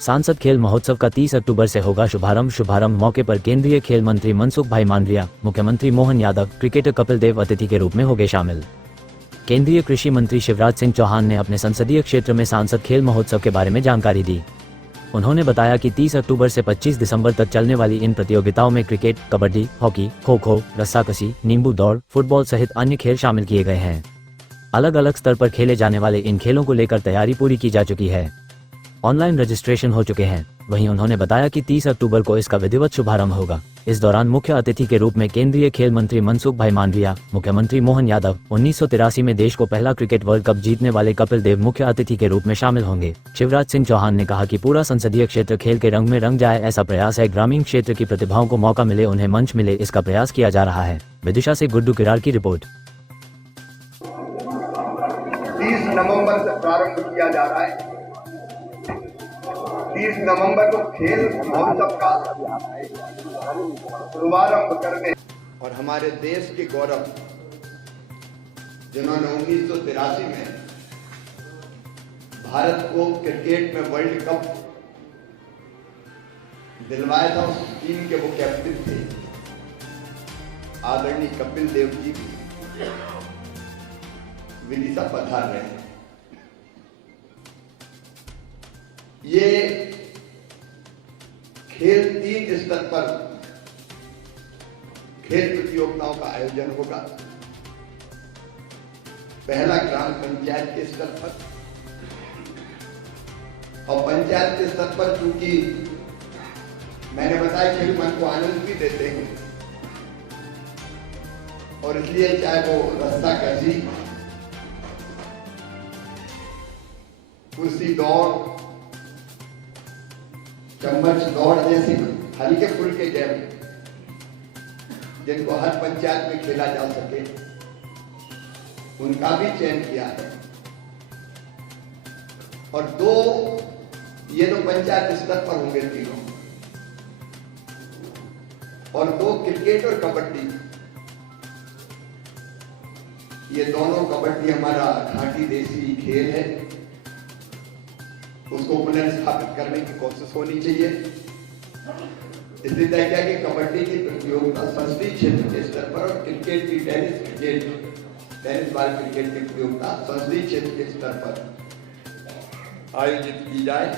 सांसद खेल महोत्सव का 30 अक्टूबर से होगा शुभारंभ मौके पर केंद्रीय खेल मंत्री मनसुख भाई मांडविया, मुख्यमंत्री मोहन यादव, क्रिकेटर कपिल देव अतिथि के रूप में होंगे शामिल। केंद्रीय कृषि मंत्री शिवराज सिंह चौहान ने अपने संसदीय क्षेत्र में सांसद खेल महोत्सव के बारे में जानकारी दी। उन्होंने बताया कि 30 अक्टूबर से 25 दिसंबर तक चलने वाली इन प्रतियोगिताओं में क्रिकेट, कबड्डी, हॉकी, खो-खो, रस्साकसी, नींबू दौड़, फुटबॉल सहित अन्य खेल शामिल किए गए हैं। अलग अलग स्तर पर खेले जाने वाले इन खेलों को लेकर तैयारी पूरी की जा चुकी है। ऑनलाइन रजिस्ट्रेशन हो चुके हैं। वहीं उन्होंने बताया कि 30 अक्टूबर को इसका विधिवत शुभारंभ होगा। इस दौरान मुख्य अतिथि के रूप में केंद्रीय खेल मंत्री मनसुख भाई मांडविया, मुख्यमंत्री मोहन यादव, 1983 में देश को पहला क्रिकेट वर्ल्ड कप जीतने वाले कपिल देव मुख्य अतिथि के रूप में शामिल होंगे। शिवराज सिंह चौहान ने कहा कि पूरा संसदीय क्षेत्र खेल के रंग में रंग जाए, ऐसा प्रयास है। ग्रामीण क्षेत्र की प्रतिभाओं को मौका मिले, उन्हें मंच मिले, इसका प्रयास किया जा रहा है। विदिशा से गुड्डू किरार की रिपोर्ट। 30 नवंबर से प्रारंभ किया जा रहा है। 30 नवंबर को खेल महोत्सव का शुभारंभ करने और हमारे देश के गौरव जिन्होंने 1983 में भारत को क्रिकेट में वर्ल्ड कप दिलवाया था, उस टीम के वो कैप्टन थे आदरणीय कपिल देव जी भी विदिशा पधार रहे हैं। ये खेल 3 स्तर पर खेल प्रतियोगिताओं का आयोजन होगा। पहला ग्राम पंचायत के स्तर पर और पंचायत के स्तर पर, चूंकि मैंने बताया खेल मन को आनंद भी देते हैं और इसलिए चाहे वो रस्साकसी, कुर्सी दौड़, चम्मच दौड़ जैसे हल्के फुल्के गेम जिनको हर पंचायत में खेला जा सके, उनका भी चयन किया है। और ये तो पंचायत स्तर पर होंगे तीनों, और 2 क्रिकेट और कबड्डी। ये दोनों, कबड्डी हमारा घाटी देसी खेल है, उसको पुनर्स्थापित करने की कोशिश होनी चाहिए। इसलिए तय किया कि कबड्डी की प्रतियोगिता संसदीय क्षेत्र के स्तर पर और क्रिकेट की टेनिस बॉल क्रिकेट की प्रतियोगिता संसदीय क्षेत्र के स्तर पर आयोजित की जाए।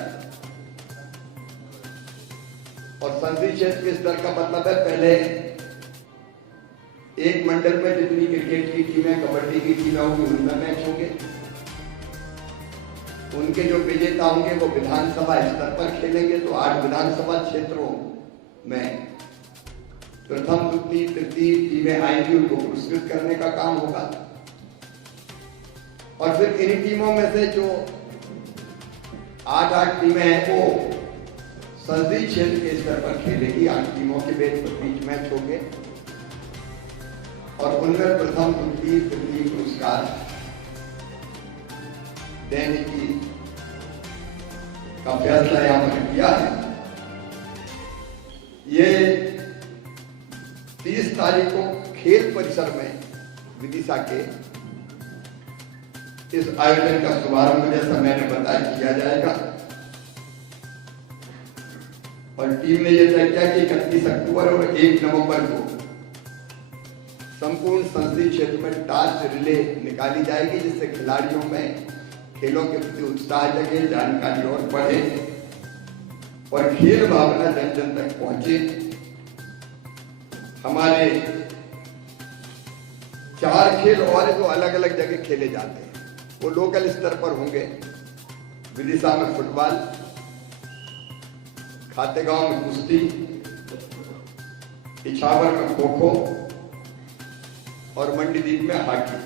और संसदीय क्षेत्र के स्तर का मतलब है पहले एक मंडल में जितनी क्रिकेट की टीमें, कबड्डी की टीमें होंगी, उनमें मैच होंगे। उनके जो विजेता होंगे वो विधानसभा स्तर पर खेलेंगे, तो 8 विधानसभा क्षेत्रों में प्रथम, द्वितीय, तृतीय टीमें आएंगी, उनको पुरस्कृत करने का काम होगा। और फिर इन टीमों में से जो 8 टीमें हैं वो संसदीय क्षेत्र के स्तर पर खेलेगी। 8 टीमों के बीच मैच होंगे और उनमें प्रथम, द्वितीय, तृतीय पुरस्कार देने की का फैसला यहां पर किया है। ये 30 तारीख को खेल परिसर में विदिशा के इस आयोजन का शुभारंभ, जैसा मैंने बताया, किया जाएगा। और टीम ने यह तय किया कि 31 अक्टूबर और 1 नवंबर को संपूर्ण संसदीय क्षेत्र में टॉर्च रिले निकाली जाएगी, जिससे खिलाड़ियों में खेलों के प्रति उत्साह जगे, जानकारी और बढ़े और खेल भावना जन जन तक पहुंचे। हमारे 4 खेल और जो अलग अलग जगह खेले जाते हैं वो लोकल स्तर पर होंगे। विदिशा में फुटबॉल, खातेगांव में कुश्ती, इछावर में खो-खो और मंडीदीप में हॉकी।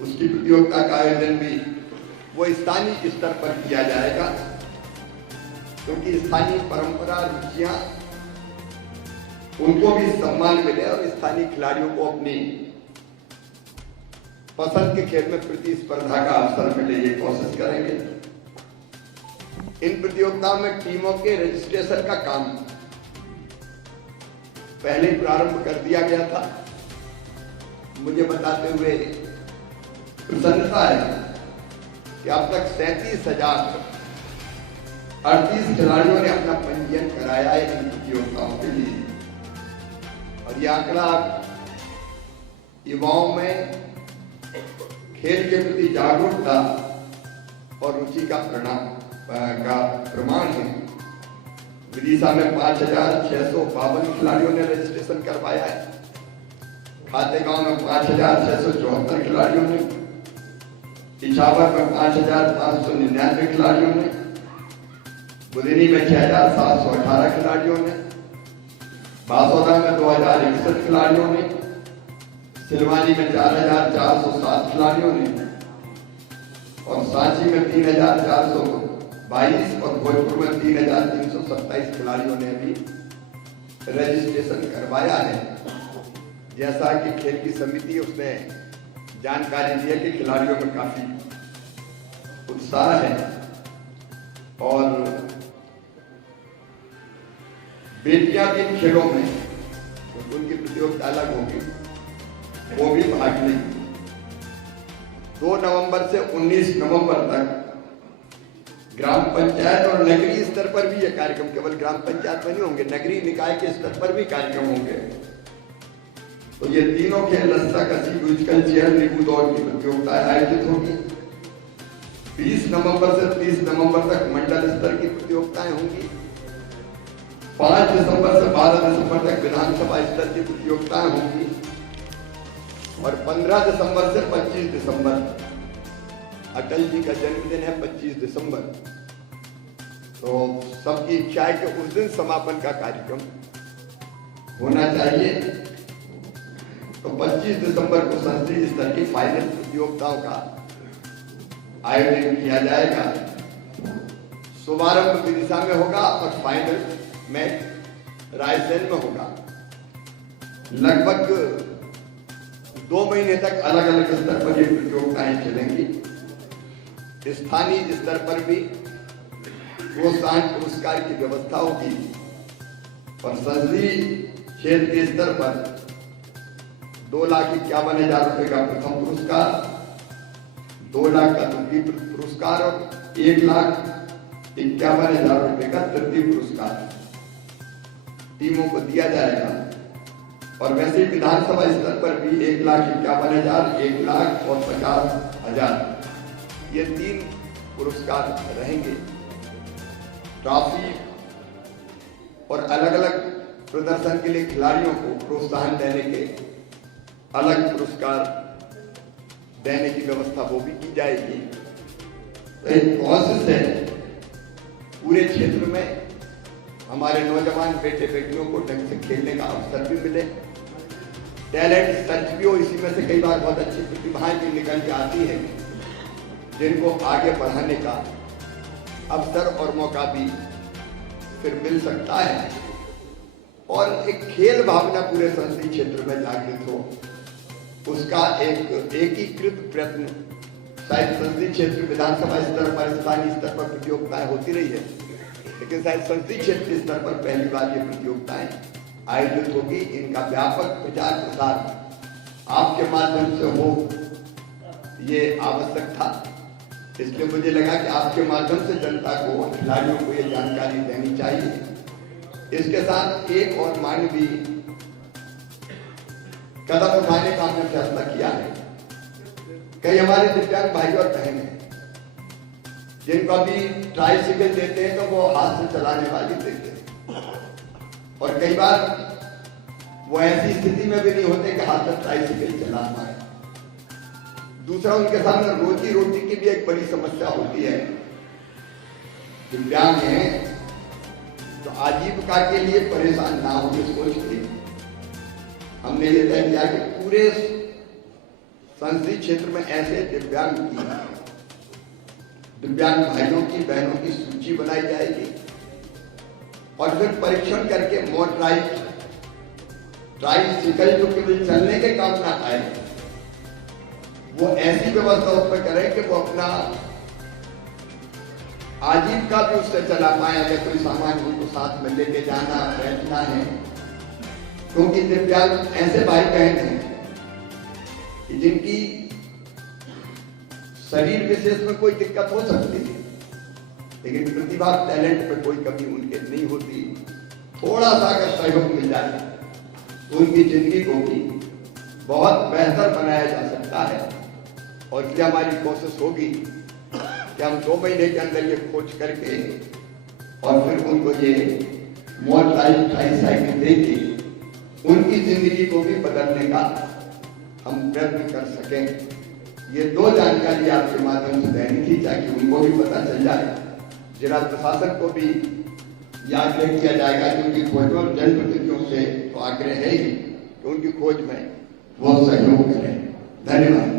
उसकी प्रतियोगिता का आयोजन भी वो स्थानीय स्तर पर किया जाएगा, क्योंकि स्थानीय परंपरा, रुचियां, उनको भी सम्मान मिले और स्थानीय खिलाड़ियों को अपनी पसंद के खेल में प्रतिस्पर्धा का अवसर मिले, ये कोशिश करेंगे। इन प्रतियोगिताओं में टीमों के रजिस्ट्रेशन का काम पहले प्रारंभ कर दिया गया था। मुझे बताते हुए प्रसन्नता है कि अब तक 37,000 38 खिलाड़ियों ने अपना पंजीयन कराया है इन प्रतियोगिताओं के लिए। और यह आंकड़ा युवाओं में खेल के प्रति जागरूकता और रुचि का प्रमाण है। विदिशा में 5,652 खिलाड़ियों ने रजिस्ट्रेशन करवाया है। खातेगांव में 5,674 खिलाड़ियों ने, इछावर में 5,599 खिलाड़ियों ने, बुधनी में 6,718 खिलाड़ियों ने, बासोदा में 2,061 खिलाड़ियों ने, सिलवानी में 4,407 खिलाड़ियों ने और सांची में 3,422 और भोजपुर में 3,327 खिलाड़ियों ने भी रजिस्ट्रेशन करवाया है। जैसा कि खेल की समिति उसने जानकारी दी है कि खिलाड़ियों में काफी उत्साह है और बेटियां भी इन खेलों में, उनकी प्रतियोगिता अलग होगी, वो भी भाग लेंगी। 2 नवंबर से 19 नवंबर तक ग्राम पंचायत और नगरीय स्तर पर भी ये कार्यक्रम, केवल ग्राम पंचायत में नहीं होंगे, नगरीय निकाय के स्तर पर भी कार्यक्रम होंगे। तो ये तीनों खेल रस्साकशी, म्यूजिकल चेयर, नींबू दौड़ की प्रतियोगिताएं आयोजित होगी। 20 नवंबर से 30 नवंबर तक मंडल स्तर की प्रतियोगिताएं होंगी। 5 दिसंबर से 12 दिसंबर तक विधानसभा स्तर की प्रतियोगिताएं होंगी और 15 दिसंबर से 25 दिसंबर, अटल जी का जन्मदिन है 25 दिसंबर, तो सबकी इच्छा है कि उस दिन समापन का कार्यक्रम होना चाहिए। तो 25 दिसंबर को संसदीय स्तर की फाइनल प्रतियोगिताओं का आयोजन किया जाएगा। शुभारंभ विदिशा में होगा और फाइनल मैच रायसेन में होगा। लगभग 2 महीने तक अलग अलग स्तर पर ये प्रतियोगिताएं चलेंगी। स्थानीय स्तर पर भी प्रोत्साहन पुरस्कार की व्यवस्था होगी और संसदीय क्षेत्र के स्तर पर 2,51,000 रुपए का प्रथम पुरस्कार, 2 लाख का द्वितीय पुरस्कार और 1,51,000 रुपए का तृतीय पुरस्कार टीमों को दिया जाएगा। और वैसे विधानसभा स्तर पर भी 1,51,000, 1 लाख और 50,000 ये 3 पुरस्कार रहेंगे। ट्रॉफी और अलग अलग प्रदर्शन के लिए खिलाड़ियों को प्रोत्साहन देने के अलग पुरस्कार देने की व्यवस्था वो भी की जाएगी। तो एक कोशिश है पूरे क्षेत्र में हमारे नौजवान बेटे बेटियों को ढंग से खेलने का अवसर भी मिले, टैलेंट सर्च भी हो। इसी में से कई बार बहुत अच्छी प्रतिभाएं भी निकल के आती है जिनको आगे बढ़ाने का अवसर और मौका भी फिर मिल सकता है और एक खेल भावना पूरे संसदीय क्षेत्र में जागृत हो, उसका एक एकीकृत प्रयत्न शायद संसदीय क्षेत्र विधानसभा स्तर पर, स्थानीय स्तर पर प्रतियोगिताएं होती रही है, लेकिन शायद संसदीय क्षेत्र स्तर पर पहली बार ये प्रतियोगिताएं आयोजित होगी। इनका व्यापक प्रचार प्रसार आपके माध्यम से हो, ये आवश्यक था। इसलिए मुझे लगा कि आपके माध्यम से जनता को, खिलाड़ियों को ये जानकारी देनी चाहिए। इसके साथ एक और मानवीय कदम उठाने का हमने फैसला किया है। कई हमारे दिव्यांग भाई और बहन हैं जिनको अभी ट्राइसिकल देते हैं तो वो हाथ से चलाने वाली देते हैं और कई बार वो ऐसी स्थिति में भी नहीं होते कि हाथ से ट्राइसिकल चला पाए। दूसरा, उनके सामने रोजी रोटी की भी एक बड़ी समस्या होती है। दिव्यांग हैं तो आजीविका के लिए परेशान ना हो सोच के हमने ये तय किया कि पूरे संसदीय क्षेत्र में ऐसे दिव्यांग भाइयों की बहनों की सूची बनाई जाएगी और फिर परीक्षण करके मोटराइज ट्राइसिकल जो केवल चलने के काम ना आए, वो ऐसी व्यवस्था उस पर करें कि वो अपना आजीविका भी उससे चला पाए। अगर कोई सामान उनको साथ में लेके जाना बैठना है, क्योंकि दिव्यांग ऐसे भाई बहन हैं जिनकी शरीर विशेष में कोई दिक्कत हो सकती है, लेकिन प्रतिभा टैलेंट पे कोई कमी उनके नहीं होती। थोड़ा सा अगर सहयोग मिल जाए तो उनकी जिंदगी को भी बहुत बेहतर बनाया जा सकता है। और इसलिए हमारी कोशिश होगी कि हम 2 महीने के अंदर ये खोज करके और फिर उनको ये मोटरसाइकिल साइकिल देके उनकी जिंदगी को भी बदलने का हम प्रयत्न कर सकें। ये 2 जानकारी आपके माध्यम से देनी थी ताकि उनको भी पता चल जाए। जिला प्रशासन को भी आग्रह किया जाएगा कि उनकी खोज में जनप्रतिनिधियों से तो आग्रह है ही कि उनकी खोज में वो सहयोग करें। धन्यवाद।